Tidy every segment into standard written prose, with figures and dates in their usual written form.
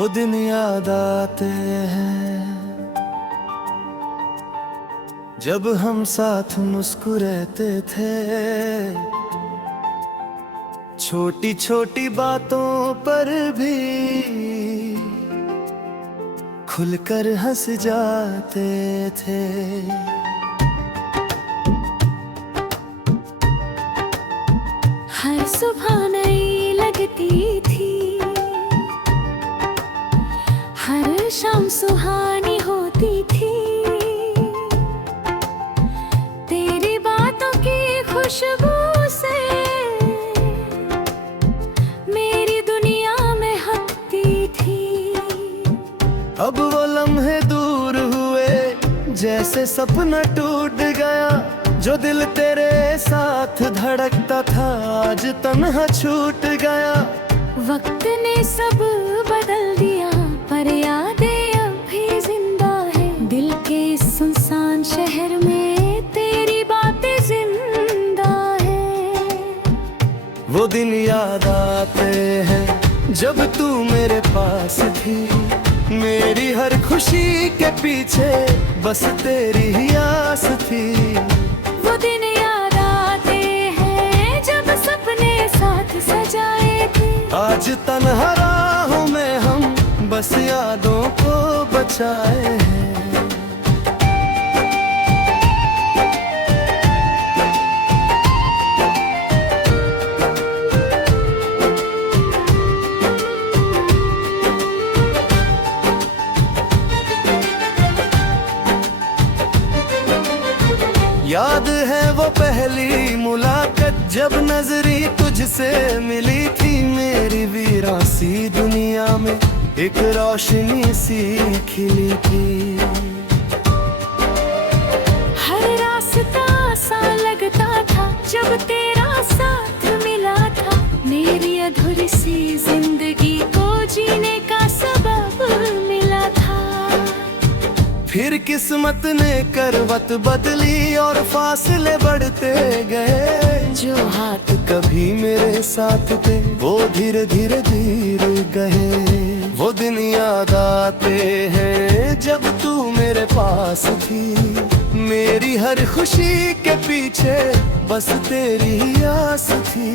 वो दिन याद आते हैं जब हम साथ मुस्कुराते थे, छोटी छोटी बातों पर भी खुलकर हंस जाते थे। हर सुबह नई लगती थी, हर शाम सुहानी होती थी। तेरी बातों की खुशबू से मेरी दुनिया में हकती थी। अब वो लम्हे दूर हुए जैसे सपना टूट गया, जो दिल तेरे साथ धड़कता था आज तन्हा छूट गया। वक्त ने सब बदल दिया पर यादें अब भी जिंदा है। दिल के इस सुनसान शहर में तेरी बातें जिंदा है। वो दिन याद आते हैं जब तू मेरे पास थी, मेरी हर खुशी के पीछे बस तेरी ही आस थी। वो दिन याद आते हैं जब सपने साथ सजाए थे। आज तन्हा राहों में हम बस यादों को बचाए हैं। याद है वो पहली मुलाकात जब नजरी तुझसे मिली थी। मेरी वीरान सी दुनिया में एक रोशनी सी खिली थी। हर रास्ता सा लगता था जब तेरा साथ मिला था। मेरी अधूरी सी जिंदगी को जीने का सबब मिला था। फिर किस्मत ने करवट बदली और फासले बढ़ते गए। जो हाथ कभी मेरे साथ थे वो धीरे धीरे धीरे गए। वो दिन याद आते हैं जब तू मेरे पास थी, मेरी हर खुशी के पीछे बस तेरी ही आस थी।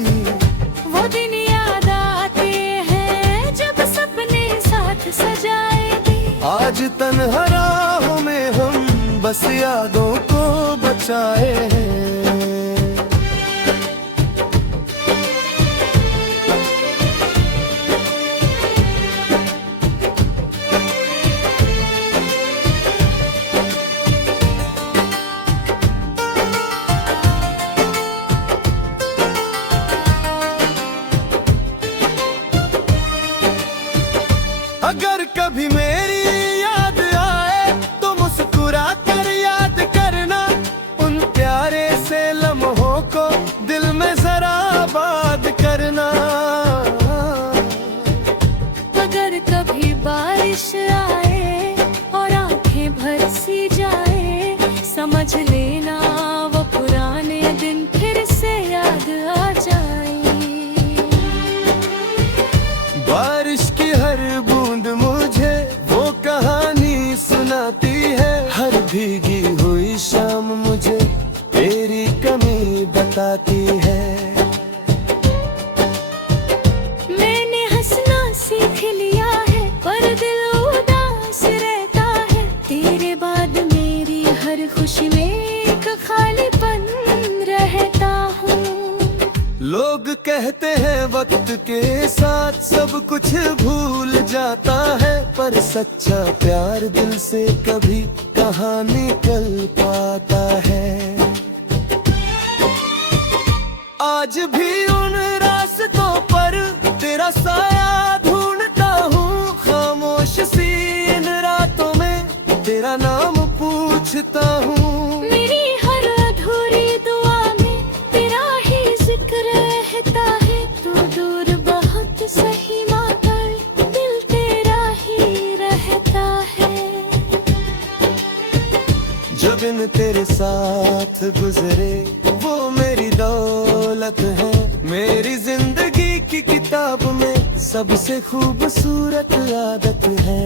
वो दिन याद आते हैं जब सपने साथ सजाए थे। आज तन्हा राहों में हम बस यादों को बचाए हैं। अगर कभी मेरी याद आए तो मुस्कुरा कर याद करना, उन प्यारे से लम्हों को दिल में जरा आबाद करना। अगर कभी बारिश आए और आंखें भर सी जाए, समझ लेना वो पुराने दिन फिर से याद आ जाए। बारिश की हर बूंद मुझे वो कहानी सुनाती है। हर भीगी हुई शाम मुझे तेरी कमी बताती है। मैंने हंसना सीख लिया है पर दिल उदास रहता है। तेरे बाद मेरी हर खुशी में एक खालीपन रहता हूँ। लोग कहते हैं वक्त के साथ सब कुछ भूल जाता है, पर सच्चा प्यार दिल से कभी कहाँ निकल पाता है। आज भी उन रास्तों पर तेरा साया ढूंढता हूँ। खामोश सी इन रातों में तेरा नाम पूछता हूँ। मेरी हर अधूरी दुआ में तेरा ही जिक्र रहता है। तू दूर बहुत सही मगर दिल तेरा ही रहता है। जब इन तेरे साथ गुजरे वो मेरी दौलत है। मेरी जिंदगी की किताब में सबसे खूबसूरत आदत है।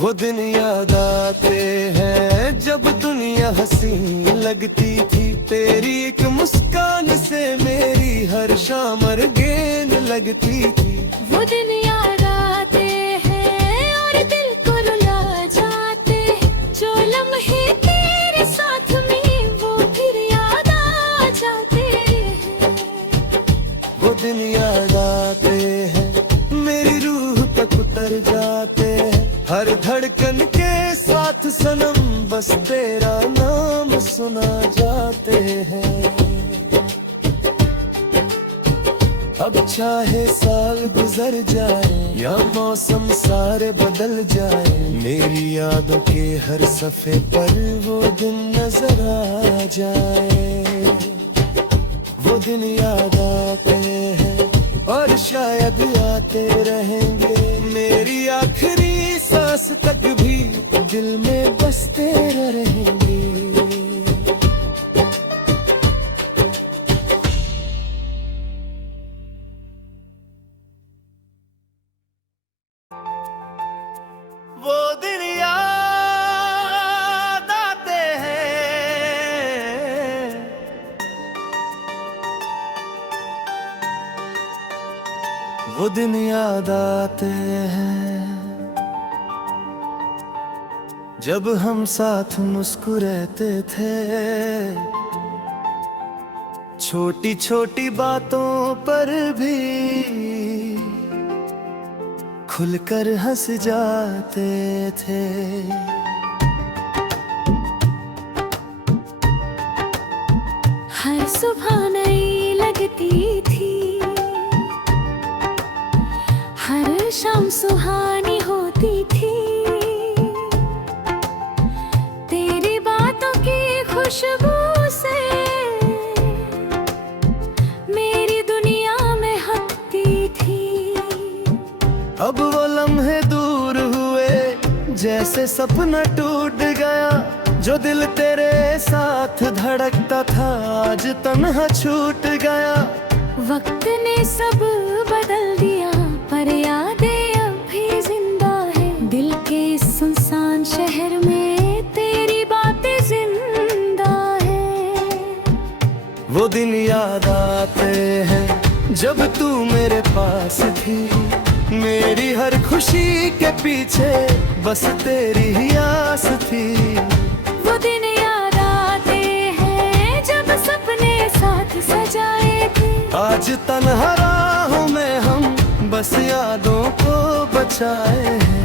वो दिन याद आते हैं जब दुनिया हंसी लगती थी। तेरी एक मुस्कान से मेरी हर शाम रंगीन लगती थी। वो दिन याद आते हैं और दिल को रुला जाते हैं। जो लम्हे तेरे साथ में वो फिर याद आ जाते हैं। वो दिन याद आते हैं, मेरी रूह तक उतर जाते हैं। हर धड़कन के साथ सनम बस तेरा नाम सुना जाते हैं। अब चाहे साल गुजर जाए या मौसम सारे बदल जाए, मेरी यादों के हर सफ़े पर वो दिन नजर आ जाए। वो दिन याद आते हैं और शायद आते रहेंगे। मेरी आखिरी सांस तक भी दिल में बसते रहेंगे। वो दिन याद आते हैं, वो दिन याद आते हैं जब हम साथ मुस्कुराते थे। छोटी छोटी बातों पर भी खुलकर हंस जाते थे। हर सुबह नई लगती थी, हर शाम सुहानी होती थी। तेरी बातों की खुशबू से मेरी दुनिया में हकती थी। अब वो लम्हे दूर हुए जैसे सपना टूट गया। जो दिल तेरे साथ धड़कता था आज तन्हा छूट गया। वक्त ने सब बदल दिया पर यादें अब भी जिंदा है। दिल के इस सुनसान शहर में तेरी बातें जिंदा है। वो दिन याद आते हैं जब तू मेरे पास थी। मेरी हर खुशी के पीछे बस तेरी ही आस थी। वो दिन याद आते हैं जब सपने साथ सजाए थे। आज तन्हा राहों में हम बस यादों को बचाए हैं।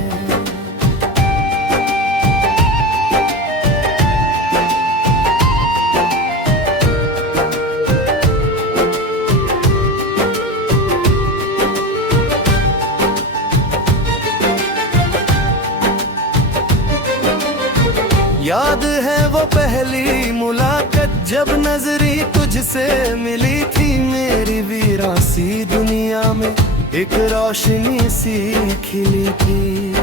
याद है वो पहली मुलाकात जब नजरी तुझसे मिली थी। मेरी वीरासी दुनिया में एक रोशनी सी खिली थी।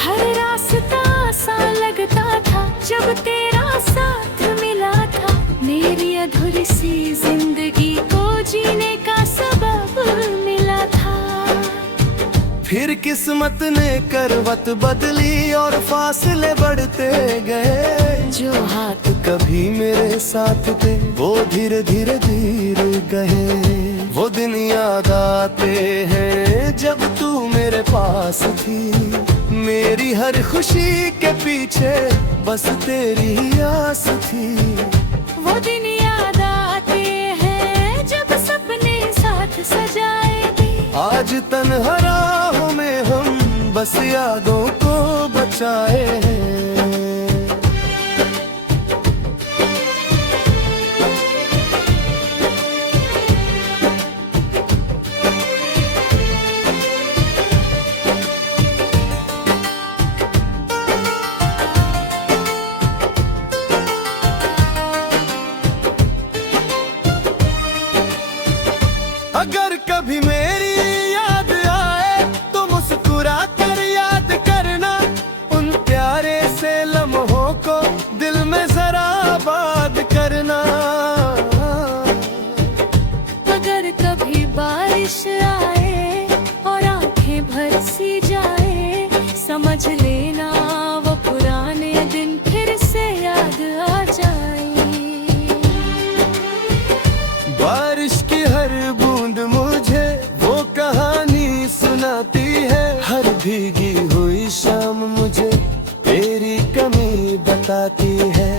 हर रास्ता सा लगता था जब तेरा साथ मिला था। मेरी अधूरी सी जिंदगी को जीने का सबब मिला था। फिर किस्मत ने करवट बदली और फासले बढ़ते गए। जो हाथ कभी मेरे साथ थे वो धीरे धीरे धीरे गए। वो दिन याद आते हैं जब तू मेरे पास थी। मेरी हर खुशी के पीछे बस तेरी ही आस थी। वो दिन याद आते हैं जब सपने साथ सजाए थे। आज तन्हा राहों में हम बस यादों को बचाए हैं। अगर कभी मेरी याद आए तो मुस्कुरा कर याद करना। उन प्यारे से सी जाए, समझ लेना वो पुराने दिन फिर से याद आ जाए। बारिश की हर बूंद मुझे वो कहानी सुनाती है, हर भीगी हुई शाम मुझे तेरी कमी बताती है।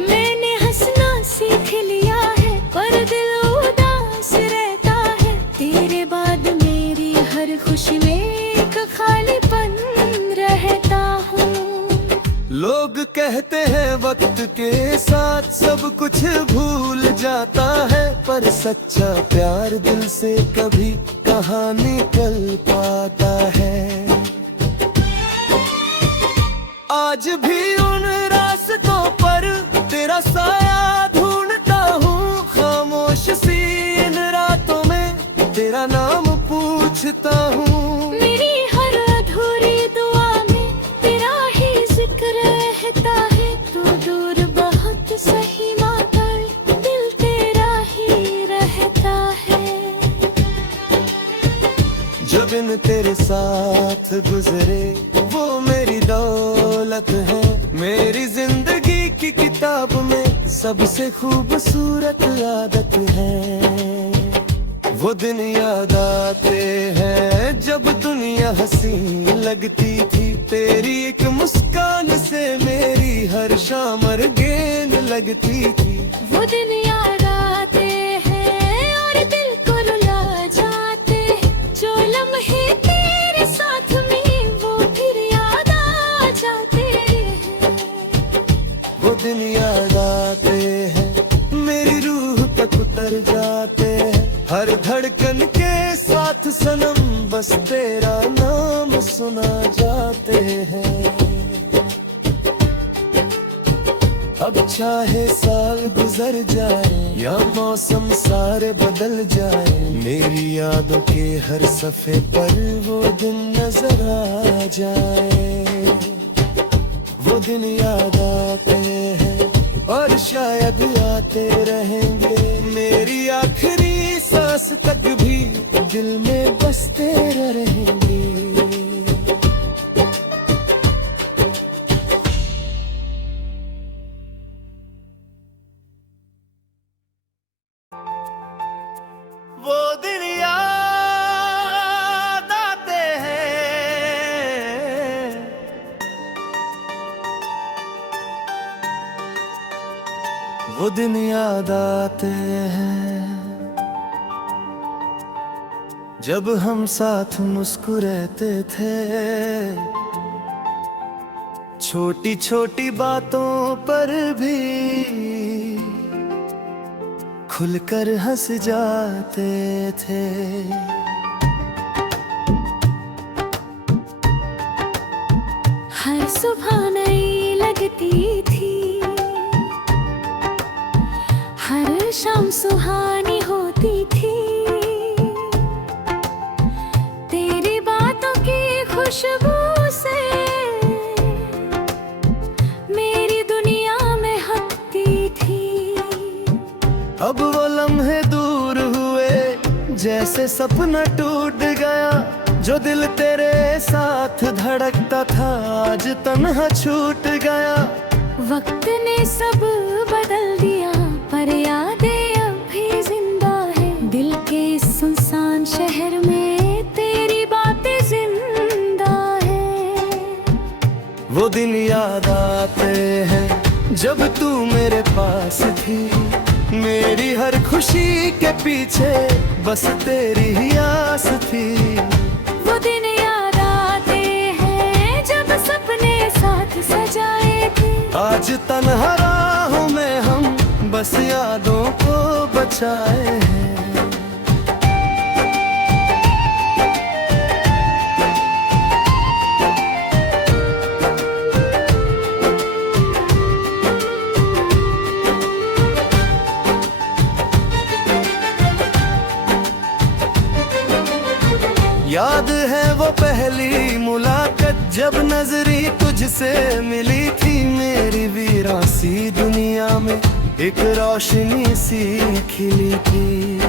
मैंने हंसना सीख लिया है पर दिल उदास रहता है, तेरे बाद मेरी हर खुशी में एक खालीपन रहता हूँ। लोग कहते हैं वक्त के साथ सब कुछ भूल जाता है, पर सच्चा प्यार दिल से कभी कहाँ निकल पाता है। आज भी उन रास्तों पर तेरा साया ढूंढता हूँ, खामोश सी इन रातों में तेरा नाम पूछता हूँ। मेरी हर अधूरी दुआ में तेरा ही जिक्र रहता है, तू दूर बहुत सही मगर दिल तेरा ही रहता है। जो दिन तेरे साथ गुजरे वो मेरी दौलत है, मेरी जिंदगी की किताब में सबसे खूबसूरत आदत है। वो दिन याद आते हैं जब दुनिया हंसी लगती थी, तेरी एक मुस्कान से मेरी हर शाम रंगीन लगती थी। वो दिन याद आते हैं और दिल को रुला जाते हैं, जो लम्हे तेरे साथ में वो फिर याद आ जाते हैं। वो दिन याद आते हैं मेरी रूह तक उतर जाते हैं, हर धड़कन के साथ सनम बस तेरा नाम सुना जाते हैं। अब चाहे साल गुजर जाए या मौसम सारे बदल जाए, मेरी यादों के हर सफ़े पर वो दिन नजर आ जाए। वो दिन याद आते हैं और शायद आते रहेंगे, मेरी आखिरी सांस तक भी दिल में बसते रहेंगे। वो दिन याद आते हैं, वो दिन याद आते हैं जब हम साथ मुस्कुराते थे, छोटी छोटी बातों पर भी खुलकर हंस जाते थे। हर सुबह नई लगती थी, हर शाम सुहानी होती थी, तेरी बातों की खुशबू से मेरी दुनिया में हटती थी। अब वो लम्हे दूर हुए जैसे सपना टूट गया, जो दिल तेरे साथ धड़कता था आज तन्हा छूट गया। वक्त ने सब बदल दिया पर यादें अब भी जिंदा है, दिल के इस सुनसान शहर में तेरी बातें जिंदा है। वो दिन याद आते हैं जब तू मेरे पास थी, मेरी हर खुशी के पीछे बस तेरी ही आस थी। वो दिन याद आते हैं जब सपने साथ सजाए थे, आज तन्हा राहों में हम बस यादों को बचाए हैं। याद है वो पहली मुलाकात जब नजरी तुझसे मिली थी, मेरी वीरासी दुनिया में एक रोशनी सी खिली थी।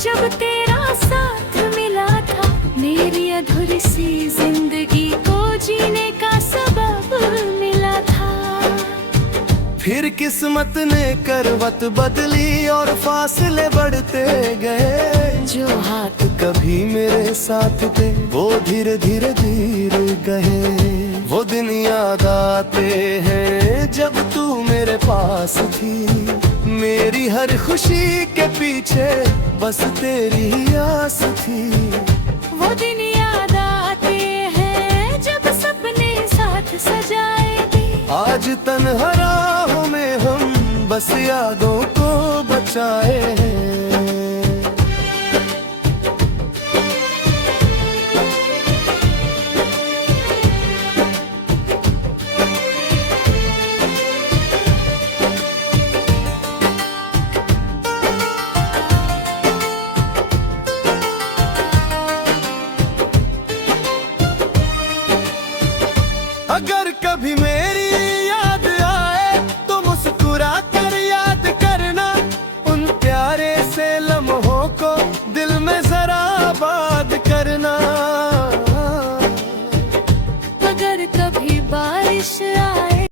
जब तेरा साथ मिला था, मेरी अधूरी सी जिंदगी को जीने का सबब मिला था। फिर किस्मत ने करवट बदली और फासले बढ़ते गए। जो हाथ कभी मेरे साथ थे वो धीरे धीरे धीरे गए। वो दिन याद आते हैं जब तू मेरे पास थी। मेरी हर खुशी के पीछे बस तेरी ही आस थी। वो दिन याद आते हैं जब सपने साथ सजाए थे। आज तन्हा राहों में हम बस यादों को बचाए हैं। अगर कभी मेरी याद आए तो मुस्कुरा कर याद करना। उन प्यारे से लम्हों को दिल में जरा आबाद करना।